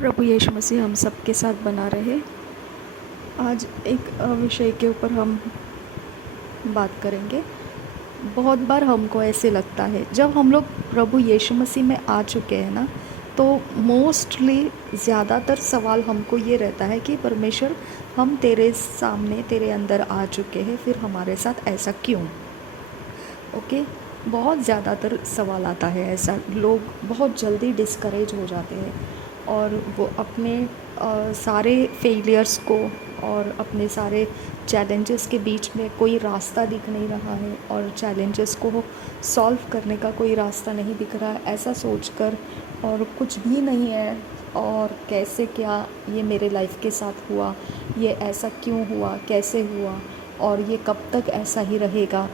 प्रभु यीशु मसीह हम सबके साथ बना रहे। आज एक विषय के ऊपर हम बात करेंगे। बहुत बार हमको ऐसे लगता है जब हम लोग प्रभु यीशु मसीह में आ चुके हैं ना, तो मोस्टली ज़्यादातर सवाल हमको ये रहता है कि परमेश्वर, हम तेरे सामने तेरे अंदर आ चुके हैं, फिर हमारे साथ ऐसा क्यों? ओके, बहुत ज़्यादातर सवाल आता है ऐसा। लोग बहुत जल्दी डिस्करेज हो जाते हैं और वो अपने सारे फेलियर्स को और अपने सारे चैलेंजेस के बीच में कोई रास्ता दिख नहीं रहा है और चैलेंजेस को सॉल्व करने का कोई रास्ता नहीं दिख रहा है, ऐसा सोचकर और कुछ भी नहीं है और कैसे क्या ये मेरे लाइफ के साथ हुआ, ये ऐसा क्यों हुआ, कैसे हुआ और ये कब तक ऐसा ही रहेगा।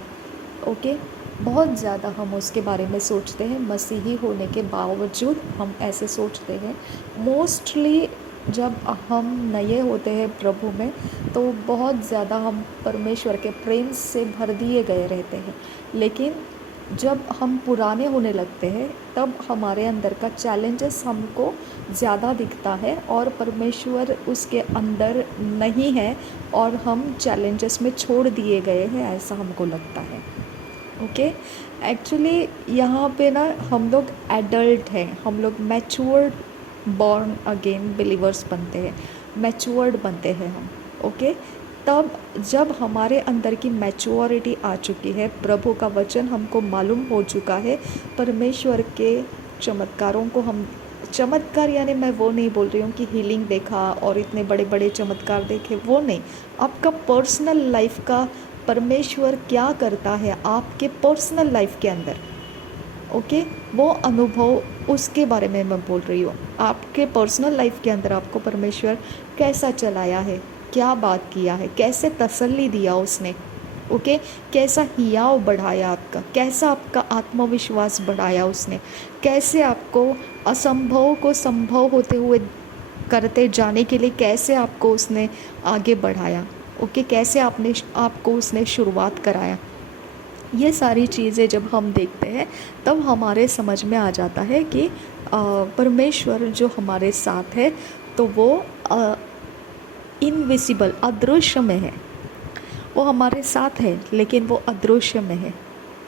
ओके, बहुत ज़्यादा हम उसके बारे में सोचते हैं। मसीही होने के बावजूद हम ऐसे सोचते हैं। मोस्टली जब हम नए होते हैं प्रभु में, तो बहुत ज़्यादा हम परमेश्वर के प्रेम से भर दिए गए रहते हैं। लेकिन जब हम पुराने होने लगते हैं, तब हमारे अंदर का चैलेंजेस हमको ज़्यादा दिखता है और परमेश्वर उसके अंदर नहीं है और हम चैलेंजेस में छोड़ दिए गए हैं, ऐसा हमको लगता है। ओके, एक्चुअली यहाँ पे ना हम लोग एडल्ट हैं, हम लोग मैच्योर्ड बॉर्न अगेन बिलीवर्स बनते हैं, मैच्योर्ड बनते हैं हम। ओके, तब जब हमारे अंदर की मैच्योरिटी आ चुकी है, प्रभु का वचन हमको मालूम हो चुका है, परमेश्वर के चमत्कारों को हम, चमत्कार यानी मैं वो नहीं बोल रही हूँ कि हीलिंग देखा और इतने बड़े बड़े चमत्कार देखे, वो नहीं। आपका पर्सनल लाइफ का परमेश्वर क्या करता है आपके पर्सनल लाइफ के अंदर, ओके, वो अनुभव, उसके बारे में मैं बोल रही हूँ। आपके पर्सनल लाइफ के अंदर आपको परमेश्वर कैसा चलाया है, क्या बात किया है, कैसे तसल्ली दिया उसने, ओके, कैसा हियाव बढ़ाया आपका, कैसा आपका आत्मविश्वास बढ़ाया उसने, कैसे आपको असंभव को संभव होते हुए करते जाने के लिए कैसे आपको उसने आगे बढ़ाया, ओके, कैसे आपको उसने शुरुआत कराया। ये सारी चीज़ें जब हम देखते हैं, तब हमारे समझ में आ जाता है कि परमेश्वर जो हमारे साथ है, तो वो इनविजिबल, अदृश्य में है। वो हमारे साथ है लेकिन वो अदृश्य में है।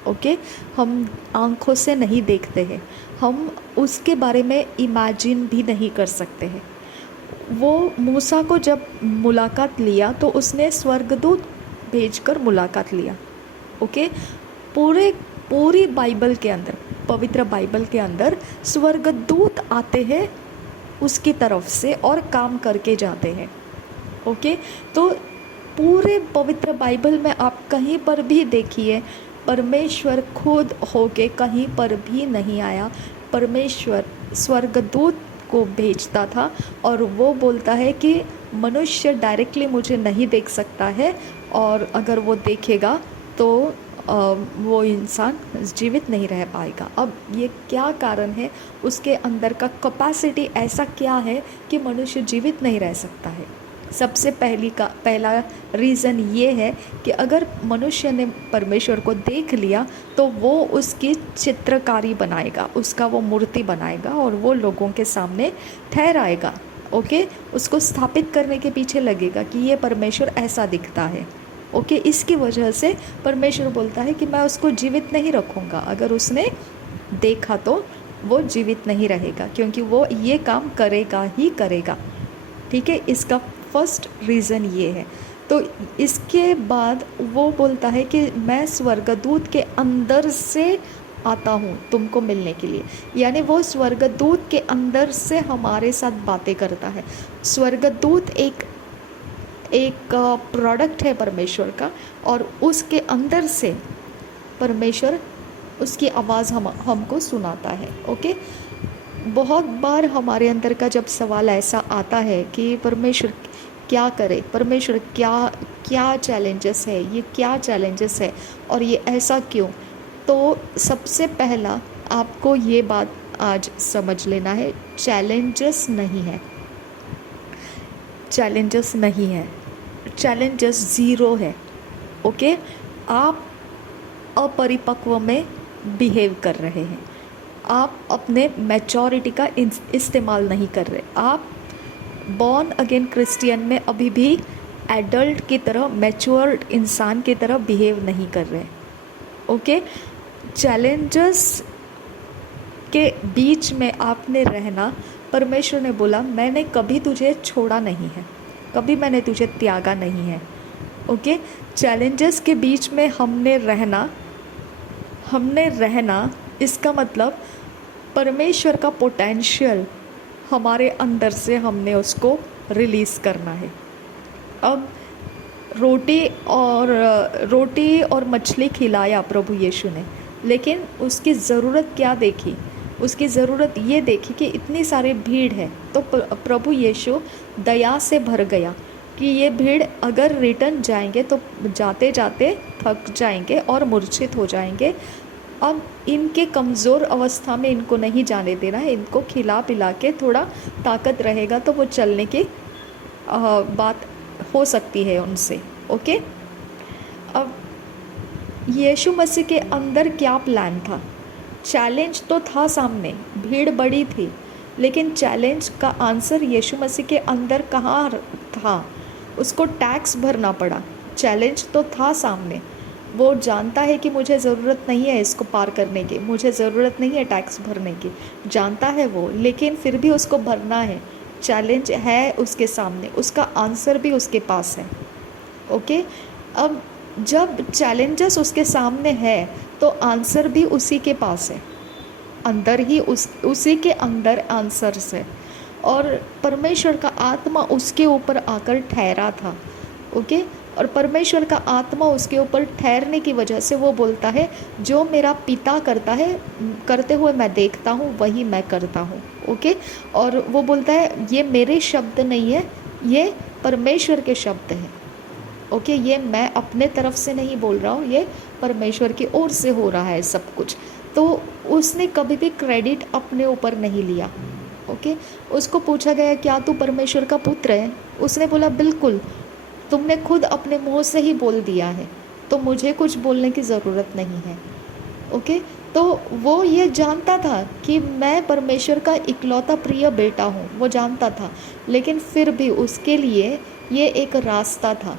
ओके, हम आँखों से नहीं देखते हैं, हम उसके बारे में इमेजिन भी नहीं कर सकते हैं। वो मूसा को जब मुलाकात लिया तो उसने स्वर्गदूत भेजकर मुलाकात लिया। ओके, पूरी बाइबल के अंदर, पवित्र बाइबल के अंदर स्वर्गदूत आते हैं उसकी तरफ से और काम करके जाते हैं। ओके, तो पूरे पवित्र बाइबल में आप कहीं पर भी देखिए, परमेश्वर खुद होके कहीं पर भी नहीं आया। परमेश्वर स्वर्गदूत को भेजता था और वो बोलता है कि मनुष्य डायरेक्टली मुझे नहीं देख सकता है और अगर वो देखेगा तो वो इंसान जीवित नहीं रह पाएगा। अब ये क्या कारण है, उसके अंदर का कैपेसिटी ऐसा क्या है कि मनुष्य जीवित नहीं रह सकता है। सबसे पहला रीज़न ये है कि अगर मनुष्य ने परमेश्वर को देख लिया तो वो उसकी चित्रकारी बनाएगा, उसका वो मूर्ति बनाएगा और वो लोगों के सामने ठहराएगा। ओके, उसको स्थापित करने के पीछे लगेगा कि ये परमेश्वर ऐसा दिखता है। ओके, इसकी वजह से परमेश्वर बोलता है कि मैं उसको जीवित नहीं रखूँगा। अगर उसने देखा तो वो जीवित नहीं रहेगा, क्योंकि वो ये काम करेगा ही करेगा। ठीक है, इसका फर्स्ट रीज़न ये है। तो इसके बाद वो बोलता है कि मैं स्वर्गदूत के अंदर से आता हूँ तुमको मिलने के लिए, यानी वो स्वर्गदूत के अंदर से हमारे साथ बातें करता है। स्वर्गदूत एक प्रोडक्ट है परमेश्वर का और उसके अंदर से परमेश्वर उसकी आवाज़ हमको सुनाता है। ओके, बहुत बार हमारे अंदर का जब सवाल ऐसा आता है कि परमेश्वर क्या करे, परमेश्वर क्या चैलेंजेस है, ये क्या चैलेंजेस है और ये ऐसा क्यों, तो सबसे पहला आपको ये बात आज समझ लेना है, चैलेंजेस नहीं है, चैलेंजेस नहीं है, चैलेंजेस ज़ीरो है। ओके, आप अपरिपक्व में बिहेव कर रहे हैं, आप अपने मैच्योरिटी का इस्तेमाल नहीं कर रहे। आप बॉर्न अगेन क्रिश्चियन में अभी भी एडल्ट की तरह, मैच्योर्ड इंसान की तरह बिहेव नहीं कर रहे। ओके, चैलेंजेस के बीच में आपने रहना, परमेश्वर ने बोला मैंने कभी तुझे छोड़ा नहीं है, कभी मैंने तुझे त्यागा नहीं है। ओके, चैलेंजेस के बीच में हमने रहना इसका मतलब परमेश्वर का पोटेंशियल हमारे अंदर से हमने उसको रिलीज़ करना है। अब रोटी और मछली खिलाया प्रभु यीशु ने, लेकिन उसकी ज़रूरत क्या देखी? उसकी ज़रूरत ये देखी कि इतनी सारी भीड़ है, तो प्रभु यीशु दया से भर गया कि ये भीड़ अगर रिटर्न जाएंगे तो जाते जाते थक जाएंगे और मूर्छित हो जाएंगे। अब इनके कमज़ोर अवस्था में इनको नहीं जाने देना है, इनको खिला पिला के थोड़ा ताकत रहेगा तो वो चलने की बात हो सकती है उनसे। ओके, अब यीशु मसीह के अंदर क्या प्लान था? चैलेंज तो था सामने, भीड़ बड़ी थी, लेकिन चैलेंज का आंसर यीशु मसीह के अंदर कहाँ था? उसको टैक्स भरना पड़ा। चैलेंज तो था सामने, वो जानता है कि मुझे ज़रूरत नहीं है इसको पार करने की, मुझे ज़रूरत नहीं है टैक्स भरने की, जानता है वो, लेकिन फिर भी उसको भरना है। चैलेंज है उसके सामने, उसका आंसर भी उसके पास है। ओके, अब जब चैलेंजेस उसके सामने है तो आंसर भी उसी के पास है, अंदर ही उसी के अंदर आंसर्स है, और परमेश्वर का आत्मा उसके ऊपर आकर ठहरा था। ओके, और परमेश्वर का आत्मा उसके ऊपर ठहरने की वजह से वो बोलता है जो मेरा पिता करता है, करते हुए मैं देखता हूँ वही मैं करता हूँ। ओके, और वो बोलता है ये मेरे शब्द नहीं है, ये परमेश्वर के शब्द हैं। ओके, ये मैं अपने तरफ से नहीं बोल रहा हूँ, ये परमेश्वर की ओर से हो रहा है सब कुछ। तो उसने कभी भी क्रेडिट अपने ऊपर नहीं लिया। ओके, उसको पूछा गया क्या तू परमेश्वर का पुत्र है? उसने बोला बिल्कुल, तुमने खुद अपने मुंह से ही बोल दिया है, तो मुझे कुछ बोलने की ज़रूरत नहीं है। ओके, तो वो ये जानता था कि मैं परमेश्वर का इकलौता प्रिय बेटा हूँ, वो जानता था, लेकिन फिर भी उसके लिए ये एक रास्ता था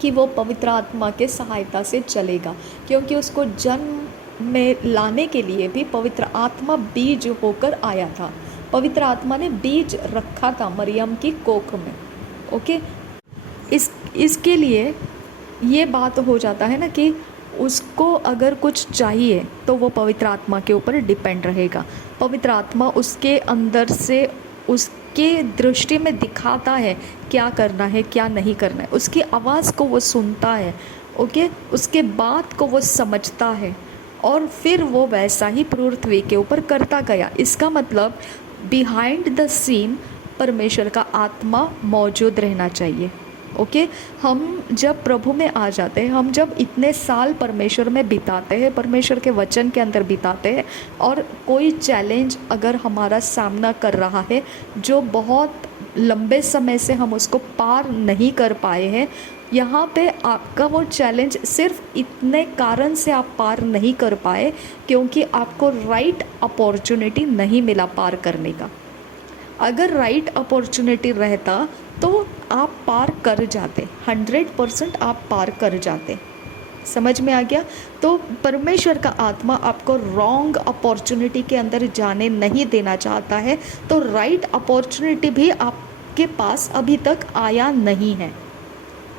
कि वो पवित्र आत्मा के सहायता से चलेगा, क्योंकि उसको जन्म में लाने के लिए भी पवित्र आत्मा बीज होकर आया था। पवित्र आत्मा ने बीज रखा था मरियम की कोख में। ओके, इसके लिए ये बात हो जाता है ना कि उसको अगर कुछ चाहिए तो वो पवित्र आत्मा के ऊपर डिपेंड रहेगा। पवित्र आत्मा उसके अंदर से उसके दृष्टि में दिखाता है क्या करना है क्या नहीं करना है, उसकी आवाज़ को वो सुनता है। ओके, उसके बात को वो समझता है, और फिर वो वैसा ही पृथ्वी के ऊपर करता गया। इसका मतलब बिहाइंड द सीन परमेश्वर का आत्मा मौजूद रहना चाहिए। ओके, हम जब प्रभु में आ जाते हैं, हम जब इतने साल परमेश्वर में बिताते हैं, परमेश्वर के वचन के अंदर बिताते हैं, और कोई चैलेंज अगर हमारा सामना कर रहा है जो बहुत लंबे समय से हम उसको पार नहीं कर पाए हैं, यहाँ पे आपका वो चैलेंज सिर्फ इतने कारण से आप पार नहीं कर पाए क्योंकि आपको राइट अपॉर्चुनिटी नहीं मिला पार करने का। अगर राइट अपॉर्चुनिटी रहता तो आप पार कर जाते, 100% आप पार कर जाते। समझ में आ गया? तो परमेश्वर का आत्मा आपको रॉन्ग अपॉर्चुनिटी के अंदर जाने नहीं देना चाहता है, तो राइट अपॉर्चुनिटी भी आपके पास अभी तक आया नहीं है।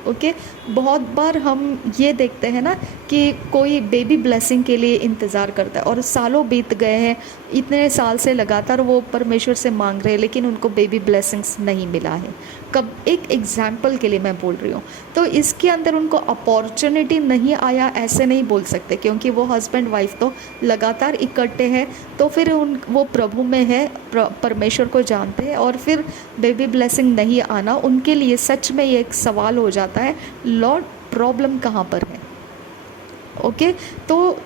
ओके, बहुत बार हम ये देखते हैं ना कि कोई बेबी ब्लेसिंग के लिए इंतज़ार करता है और सालों बीत गए हैं, इतने साल से लगातार वो परमेश्वर से मांग रहे हैं, लेकिन उनको बेबी ब्लेसिंग्स नहीं मिला है। कब, एक एग्जाम्पल के लिए मैं बोल रही हूँ, तो इसके अंदर उनको अपॉर्चुनिटी नहीं आया ऐसे नहीं बोल सकते, क्योंकि वो हस्बैंड वाइफ तो लगातार इकट्ठे हैं, तो फिर वो प्रभु में है, परमेश्वर को जानते हैं, और फिर बेबी ब्लेसिंग नहीं आना उनके लिए सच में ये एक सवाल हो जाता है, लॉर्ड प्रॉब्लम कहाँ पर है? ओके, तो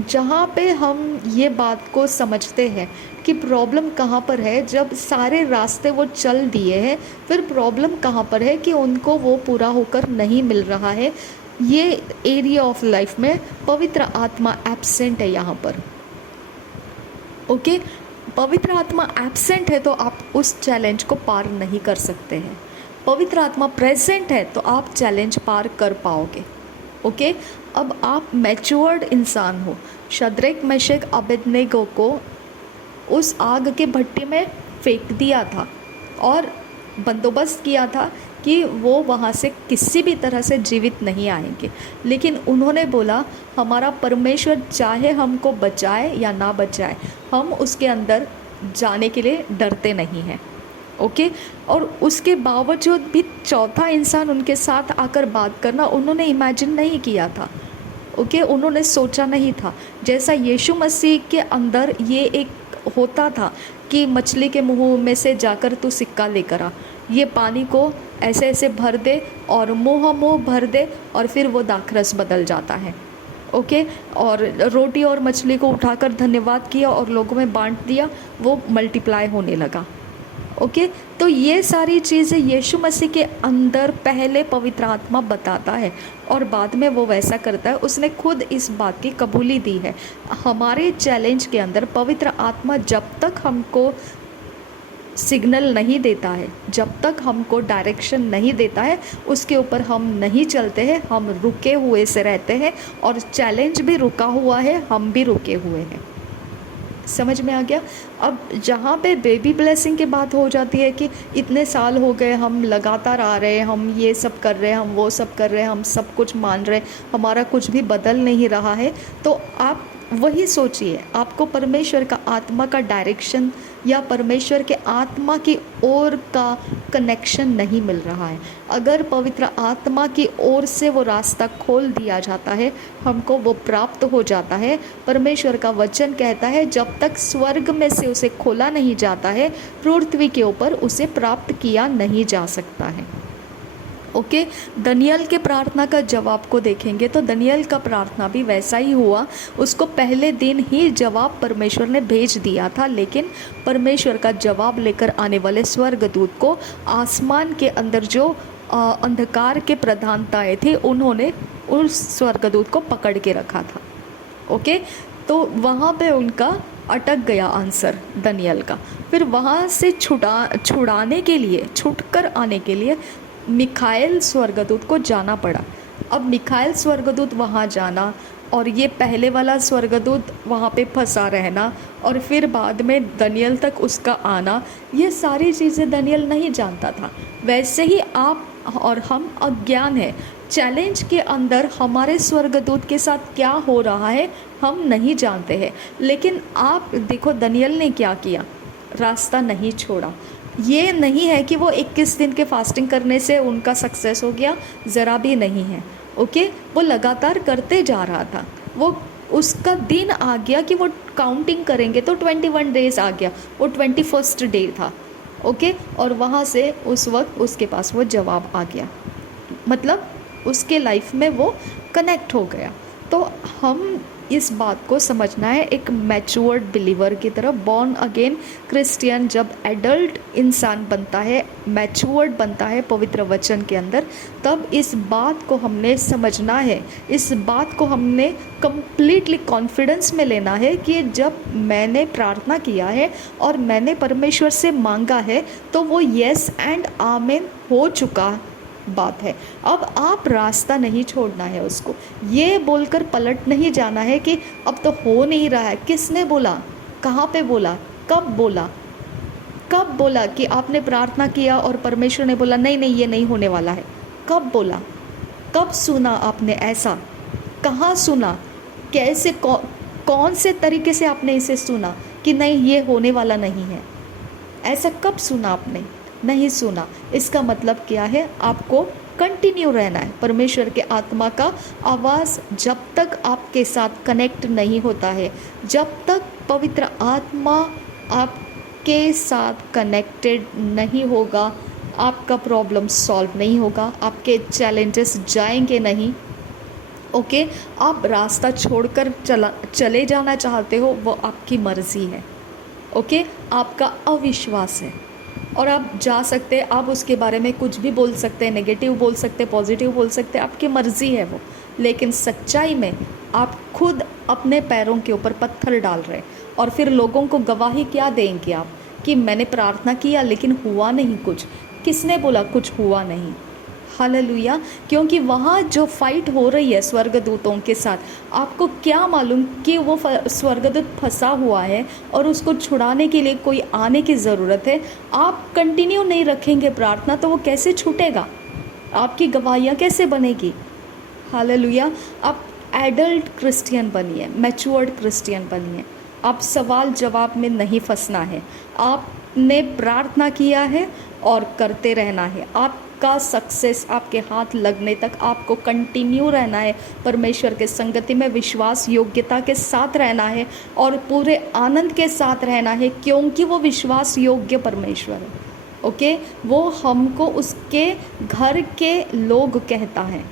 जहाँ पे हम ये बात को समझते हैं कि प्रॉब्लम कहाँ पर है, जब सारे रास्ते वो चल दिए हैं, फिर प्रॉब्लम कहाँ पर है कि उनको वो पूरा होकर नहीं मिल रहा है। ये एरिया ऑफ लाइफ में पवित्र आत्मा एब्सेंट है यहाँ पर। ओके। पवित्र आत्मा एब्सेंट है तो आप उस चैलेंज को पार नहीं कर सकते हैं। पवित्र आत्मा प्रेजेंट है तो आप चैलेंज पार कर पाओगे। ओके। अब आप मैच्योर्ड इंसान हो। शद्रक मेशक अबेदनेगो को उस आग के भट्टी में फेंक दिया था और बंदोबस्त किया था कि वो वहाँ से किसी भी तरह से जीवित नहीं आएंगे, लेकिन उन्होंने बोला हमारा परमेश्वर चाहे हमको बचाए या ना बचाए, हम उसके अंदर जाने के लिए डरते नहीं हैं। ओके। और उसके बावजूद भी चौथा इंसान उनके साथ आकर बात करना उन्होंने इमेजिन नहीं किया था। ओके। उन्होंने सोचा नहीं था। जैसा यीशु मसीह के अंदर ये एक होता था कि मछली के मुंह में से जाकर तू सिक्का लेकर आ, ये पानी को ऐसे ऐसे भर दे और मुंह भर दे और फिर वो दाखरस बदल जाता है। ओके। और रोटी और मछली को उठाकर धन्यवाद किया और लोगों में बांट दिया, वो मल्टीप्लाई होने लगा। ओके। तो ये सारी चीज़ें यीशु मसीह के अंदर पहले पवित्र आत्मा बताता है और बाद में वो वैसा करता है। उसने खुद इस बात की कबूली दी है। हमारे चैलेंज के अंदर पवित्र आत्मा जब तक हमको सिग्नल नहीं देता है, जब तक हमको डायरेक्शन नहीं देता है, उसके ऊपर हम नहीं चलते हैं, हम रुके हुए से रहते हैं और चैलेंज भी रुका हुआ है, हम भी रुके हुए हैं। समझ में आ गया? अब जहाँ पे बेबी ब्लेसिंग की बात हो जाती है कि इतने साल हो गए, हम लगातार आ रहे हैं, हम ये सब कर रहे हैं, हम वो सब कर रहे हैं, हम सब कुछ मान रहे हैं, हमारा कुछ भी बदल नहीं रहा है, तो आप वही सोचिए, आपको परमेश्वर का आत्मा का डायरेक्शन या परमेश्वर के आत्मा की ओर का कनेक्शन नहीं मिल रहा है। अगर पवित्र आत्मा की ओर से वो रास्ता खोल दिया जाता है, हमको वो प्राप्त हो जाता है। परमेश्वर का वचन कहता है जब तक स्वर्ग में से उसे खोला नहीं जाता है, पृथ्वी के ऊपर उसे प्राप्त किया नहीं जा सकता है। ओके। दनियल के प्रार्थना का जवाब को देखेंगे तो दनियल का प्रार्थना भी वैसा ही हुआ। उसको पहले दिन ही जवाब परमेश्वर ने भेज दिया था, लेकिन परमेश्वर का जवाब लेकर आने वाले स्वर्गदूत को आसमान के अंदर जो अंधकार के प्रधानताएं थे, उन्होंने उस स्वर्गदूत को पकड़ के रखा था। ओके। तो वहाँ पे उनका अटक गया आंसर दनियल का। फिर वहाँ से छुड़ाने के लिए, छुटकर आने के लिए मिखाएल स्वर्गदूत को जाना पड़ा। अब मिखाएल स्वर्गदूत वहाँ जाना और ये पहले वाला स्वर्गदूत वहाँ पे फंसा रहना और फिर बाद में दनियल तक उसका आना, ये सारी चीज़ें दनियल नहीं जानता था। वैसे ही आप और हम अज्ञान है। चैलेंज के अंदर हमारे स्वर्गदूत के साथ क्या हो रहा है हम नहीं जानते हैं, लेकिन आप देखो दनियल ने क्या किया, रास्ता नहीं छोड़ा। ये नहीं है कि वो 21 दिन के फास्टिंग करने से उनका सक्सेस हो गया, ज़रा भी नहीं है। ओके। वो लगातार करते जा रहा था। वो उसका दिन आ गया कि वो काउंटिंग करेंगे तो 21 डेज़ आ गया, वो 21st डे था। ओके। और वहाँ से उस वक्त उसके पास वो जवाब आ गया, मतलब उसके लाइफ में वो कनेक्ट हो गया। तो हम इस बात को समझना है, एक मैच्योर्ड बिलीवर की तरह बॉर्न अगेन क्रिश्चियन जब एडल्ट इंसान बनता है, मैच्योर्ड बनता है पवित्र वचन के अंदर, तब इस बात को हमने समझना है, इस बात को हमने कंप्लीटली कॉन्फिडेंस में लेना है कि जब मैंने प्रार्थना किया है और मैंने परमेश्वर से मांगा है तो वो येस एंड आमेन हो चुका बात है। अब आप रास्ता नहीं छोड़ना है, उसको ये बोलकर पलट नहीं जाना है कि अब तो हो नहीं रहा है। किसने बोला, कहाँ पे बोला, कब बोला, कब बोला कि आपने प्रार्थना किया और परमेश्वर ने बोला नहीं नहीं ये नहीं होने वाला है? कब बोला, कब सुना आपने ऐसा, कहाँ सुना, कैसे, कौन से तरीके से आपने इसे सुना कि नहीं ये होने वाला नहीं है? ऐसा कब सुना आपने? नहीं सुना। इसका मतलब क्या है, आपको कंटिन्यू रहना है। परमेश्वर के आत्मा का आवाज़ जब तक आपके साथ कनेक्ट नहीं होता है, जब तक पवित्र आत्मा आपके साथ कनेक्टेड नहीं होगा, आपका प्रॉब्लम सॉल्व नहीं होगा, आपके चैलेंजेस जाएंगे नहीं। ओके। आप रास्ता छोड़कर चले जाना चाहते हो, वो आपकी मर्ज़ी है। ओके। आपका अविश्वास है और आप जा सकते हैं, आप उसके बारे में कुछ भी बोल सकते हैं, नेगेटिव बोल सकते हैं, पॉजिटिव बोल सकते हैं, आपकी मर्ज़ी है वो, लेकिन सच्चाई में आप खुद अपने पैरों के ऊपर पत्थर डाल रहे, और फिर लोगों को गवाही क्या देंगे आप कि मैंने प्रार्थना किया लेकिन हुआ नहीं कुछ। किसने बोला कुछ हुआ नहीं? हालेलुया। क्योंकि वहाँ जो फाइट हो रही है स्वर्गदूतों के साथ, आपको क्या मालूम कि वो स्वर्गदूत फंसा हुआ है और उसको छुड़ाने के लिए कोई आने की ज़रूरत है। आप कंटिन्यू नहीं रखेंगे प्रार्थना तो वो कैसे छूटेगा? आपकी गवाहियाँ कैसे बनेगी? हालेलुया। आप एडल्ट क्रिश्चियन बनिए, मैच्योर्ड क्रिश्चियन बनिए। आप सवाल जवाब में नहीं फंसना है। आपने प्रार्थना किया है और करते रहना है। आपका सक्सेस आपके हाथ लगने तक आपको कंटिन्यू रहना है, परमेश्वर के संगति में विश्वास योग्यता के साथ रहना है और पूरे आनंद के साथ रहना है, क्योंकि वो विश्वास योग्य परमेश्वर है। ओके, वो हमको उसके घर के लोग कहता है।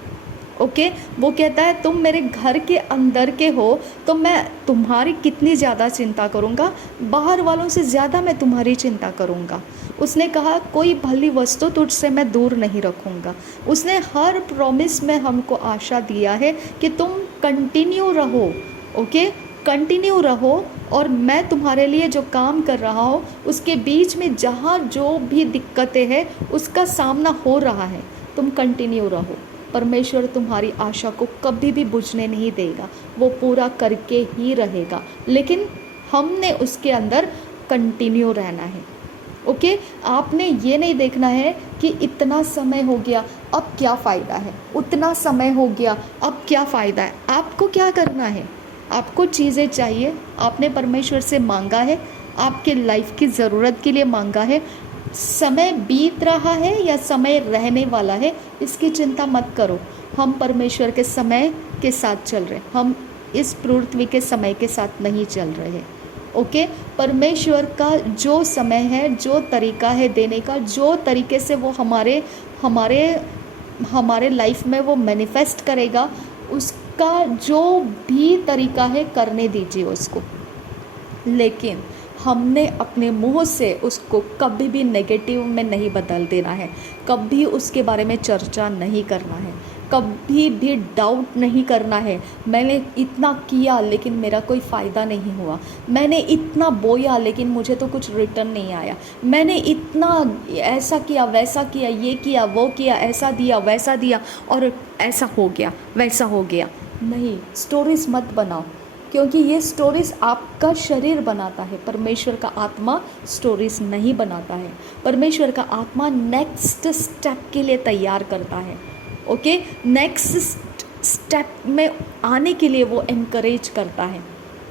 ओके, वो कहता है तुम मेरे घर के अंदर के हो तो मैं तुम्हारी कितनी ज़्यादा चिंता करूँगा, बाहर वालों से ज़्यादा मैं तुम्हारी चिंता करूँगा। उसने कहा कोई भली वस्तु तुझसे मैं दूर नहीं रखूँगा। उसने हर प्रॉमिस में हमको आशा दिया है कि तुम कंटिन्यू रहो। ओके, कंटिन्यू रहो, और मैं तुम्हारे लिए जो काम कर रहा हूँ उसके बीच में जहाँ जो भी दिक्कतें हैं उसका सामना हो रहा है, तुम कंटिन्यू रहो। परमेश्वर तुम्हारी आशा को कभी भी बुझने नहीं देगा, वो पूरा करके ही रहेगा, लेकिन हमने उसके अंदर कंटिन्यू रहना है। ओके, आपने ये नहीं देखना है कि इतना समय हो गया अब क्या फ़ायदा है, उतना समय हो गया अब क्या फ़ायदा है। आपको क्या करना है? आपको चीज़ें चाहिए, आपने परमेश्वर से मांगा है, आपके लाइफ की ज़रूरत के लिए मांगा है। समय बीत रहा है या समय रहने वाला है, इसकी चिंता मत करो। हम परमेश्वर के समय के साथ चल रहे, हम इस पृथ्वी के समय के साथ नहीं चल रहे। ओके, परमेश्वर का जो समय है, जो तरीका है देने का, जो तरीके से वो हमारे हमारे हमारे लाइफ में वो मैनिफेस्ट करेगा, उसका जो भी तरीका है करने दीजिए उसको। लेकिन हमने अपने मुंह से उसको कभी भी नेगेटिव में नहीं बदल देना है, कभी उसके बारे में चर्चा नहीं करना है, कभी भी डाउट नहीं करना है। मैंने इतना किया लेकिन मेरा कोई फ़ायदा नहीं हुआ, मैंने इतना बोया लेकिन मुझे तो कुछ रिटर्न नहीं आया, मैंने इतना ऐसा किया वैसा किया, ये किया वो किया, ऐसा दिया वैसा दिया और ऐसा हो गया वैसा हो गया। नहीं, स्टोरीज मत बनाओ, क्योंकि ये स्टोरीज़ आपका शरीर बनाता है, परमेश्वर का आत्मा स्टोरीज़ नहीं बनाता है। परमेश्वर का आत्मा नेक्स्ट स्टेप के लिए तैयार करता है। ओके, नेक्स्ट स्टेप में आने के लिए वो एनकरेज करता है।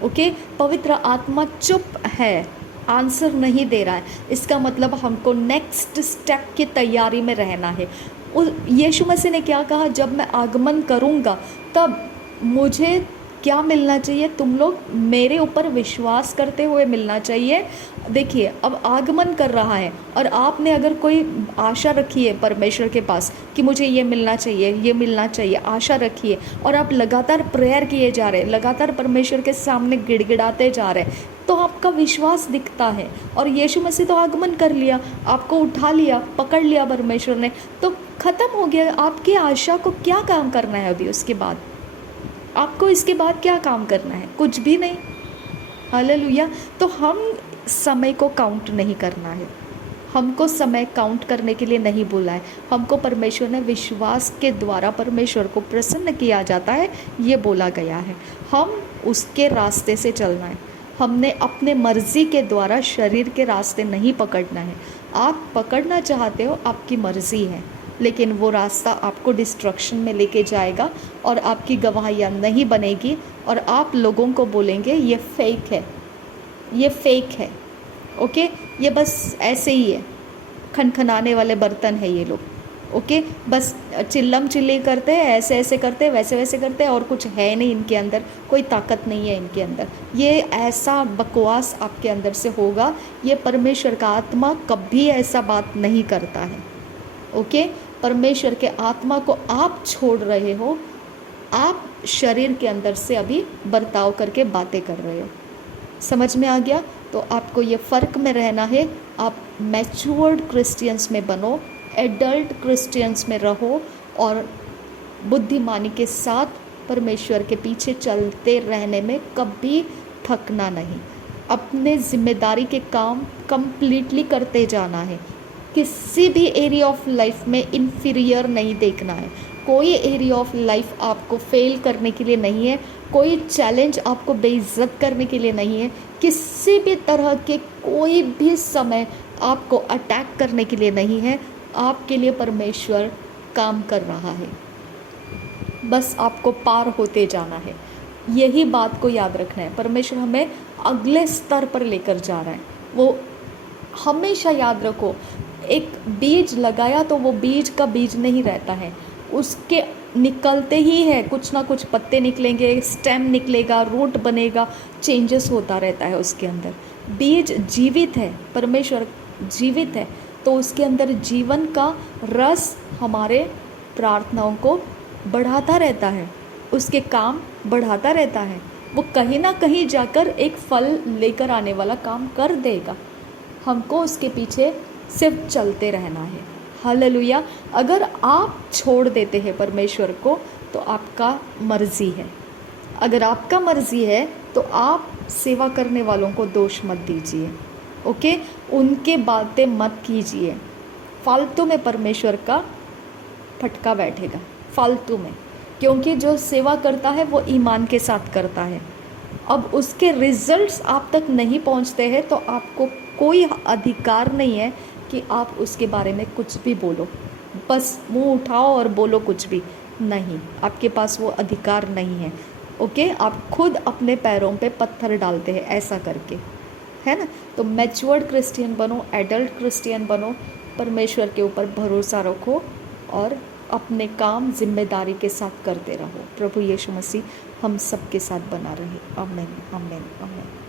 ओके, पवित्र आत्मा चुप है, आंसर नहीं दे रहा है, इसका मतलब हमको नेक्स्ट स्टेप की तैयारी में रहना है। यीशु मसीह ने क्या कहा? जब मैं आगमन करूँगा तब मुझे क्या मिलना चाहिए? तुम लोग मेरे ऊपर विश्वास करते हुए मिलना चाहिए। देखिए, अब आगमन कर रहा है और आपने अगर कोई आशा रखी है परमेश्वर के पास कि मुझे ये मिलना चाहिए, ये मिलना चाहिए, आशा रखिए, और आप लगातार प्रेयर किए जा रहे हैं, लगातार परमेश्वर के सामने गिड़गिड़ाते जा रहे हैं, तो आपका विश्वास दिखता है। और यीशु मसीह तो आगमन कर लिया, आपको उठा लिया, पकड़ लिया परमेश्वर ने, तो ख़त्म हो गया। आपकी आशा को क्या काम करना है अभी? उसके बाद आपको इसके बाद क्या काम करना है? कुछ भी नहीं। हालेलुया। तो हम समय को काउंट नहीं करना है, हमको समय काउंट करने के लिए नहीं बोला है। हमको परमेश्वर ने विश्वास के द्वारा परमेश्वर को प्रसन्न किया जाता है, ये बोला गया है। हम उसके रास्ते से चलना है, हमने अपने मर्ज़ी के द्वारा शरीर के रास्ते नहीं पकड़ना है। आप पकड़ना चाहते हो, आपकी मर्ज़ी है, लेकिन वो रास्ता आपको डिस्ट्रक्शन में लेके जाएगा और आपकी गवाहियाँ नहीं बनेगी और आप लोगों को बोलेंगे ये फेक है, ये फेक है। ओके, ये बस ऐसे ही है, खनखनाने वाले बर्तन है ये लोग। ओके, बस चिल्लम चिल्ली करते हैं, ऐसे ऐसे करते हैं, वैसे वैसे करते हैं, और कुछ है नहीं इनके अंदर, कोई ताकत नहीं है इनके अंदर। ये ऐसा बकवास आपके अंदर से होगा। ये परमेश्वर का आत्मा कभी ऐसा बात नहीं करता है। ओके, परमेश्वर के आत्मा को आप छोड़ रहे हो, आप शरीर के अंदर से अभी बर्ताव करके बातें कर रहे हो। समझ में आ गया? तो आपको ये फ़र्क में रहना है। आप मैच्योर्ड क्रिश्चियंस में बनो, एडल्ट क्रिश्चियंस में रहो और बुद्धिमानी के साथ परमेश्वर के पीछे चलते रहने में कभी थकना नहीं, अपने जिम्मेदारी के काम कंप्लीटली करते जाना है। किसी भी एरिया ऑफ लाइफ में इन्फीरियर नहीं देखना है। कोई एरिया ऑफ लाइफ आपको फेल करने के लिए नहीं है, कोई चैलेंज आपको बेइज्जत करने के लिए नहीं है, किसी भी तरह के कोई भी समय आपको अटैक करने के लिए नहीं है। आपके लिए परमेश्वर काम कर रहा है, बस आपको पार होते जाना है। यही बात को याद रखना है। परमेश्वर हमें अगले स्तर पर लेकर जा रहा है। वो हमेशा याद रखो, एक बीज लगाया तो वो बीज का बीज नहीं रहता है, उसके निकलते ही है कुछ ना कुछ पत्ते निकलेंगे, स्टेम निकलेगा, रूट बनेगा, चेंजेस होता रहता है उसके अंदर। बीज जीवित है, परमेश्वर जीवित है, तो उसके अंदर जीवन का रस हमारे प्रार्थनाओं को बढ़ाता रहता है, उसके काम बढ़ाता रहता है। वो कहीं ना कहीं जाकर एक फल लेकर आने वाला काम कर देगा। हमको उसके पीछे सिर्फ चलते रहना है। हालेलुया। अगर आप छोड़ देते हैं परमेश्वर को तो आपका मर्जी है। अगर आपका मर्जी है तो आप सेवा करने वालों को दोष मत दीजिए, ओके। उनके बातें मत कीजिए। फालतू में परमेश्वर का फटका बैठेगा, फालतू में, क्योंकि जो सेवा करता है वो ईमान के साथ करता है। अब उसके रिजल्ट्स आप तक नहीं पहुंचते हैं तो आपको कोई अधिकार नहीं है कि आप उसके बारे में कुछ भी बोलो, बस मुंह उठाओ और बोलो कुछ भी नहीं। आपके पास वो अधिकार नहीं है, ओके। आप खुद अपने पैरों पे पत्थर डालते हैं ऐसा करके, है ना। तो मैच्योर्ड क्रिश्चियन बनो, एडल्ट क्रिश्चियन बनो, परमेश्वर के ऊपर भरोसा रखो और अपने काम जिम्मेदारी के साथ करते रहो। प्रभु यीशु मसीह हम सब के साथ बना रहे। आमीन, आमीन, आमीन।